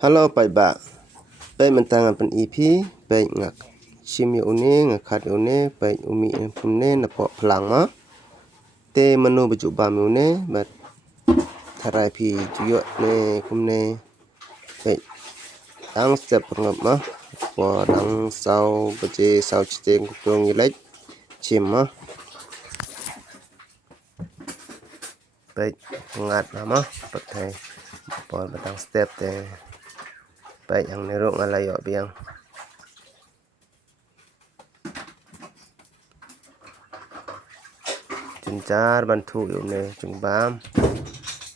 Halo Pak Ba, Pak mentangan pen EP, Pak ngak sim yo une ngakat une, Pak umi pumne napok pelang ma. Te menu bejuk bam une, bat tarai pi tuyot ne pumne, Pak ang step ngap ma. Po dang sau beje sau citeng kuprong ilek cim ma. Pak ngat ma, pakai po batang step te. Baik yang neruk ngalayok biang juncar bantu yuk ne jungbam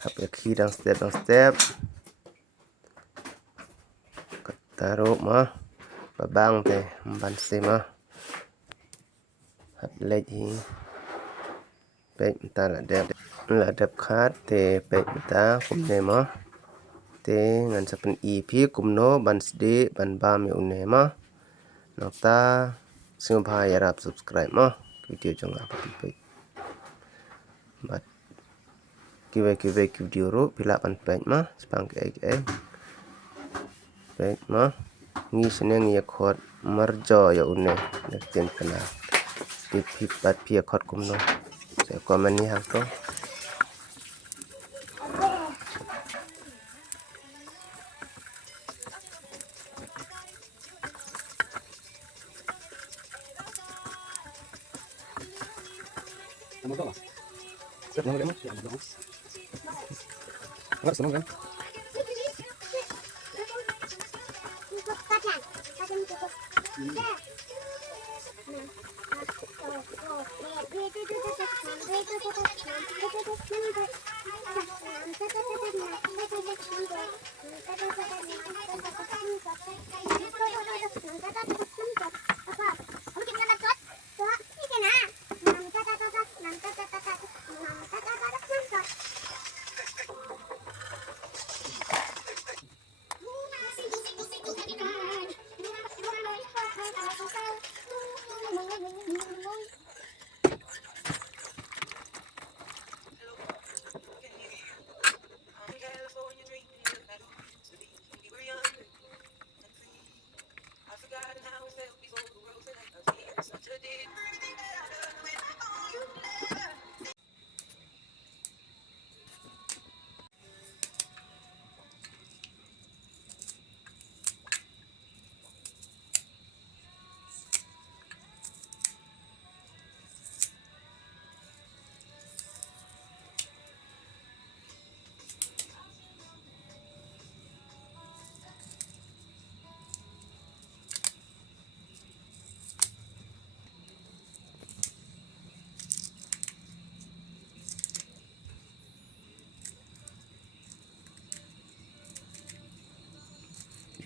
hap khi dang step taruh mah babang te ban se mah hap lagi baik ta la dep khat te baik ta kum ne mah te ngan sapen EP kum no ban sde ban bam yuk ne mah nokta sumpa yarap subscribe mah video jong apa baik bat kiwe video ro pila pan pek mah spang ke pek mah ngi seneng ya khot marjo ya une nek ten kana pip bat pia khot kum no se komen ni hak to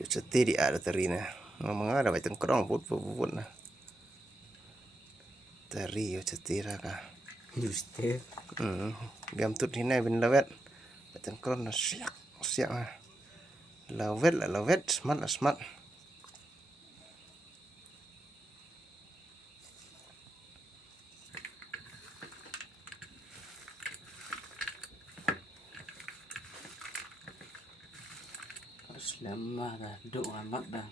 seti di ada terina ngomong ada baik tengkrong put nah teri yo cetira ka Juste. gam tut hinai bin lawet tengkrong na siak lawet smart Lama dah duk amat dah.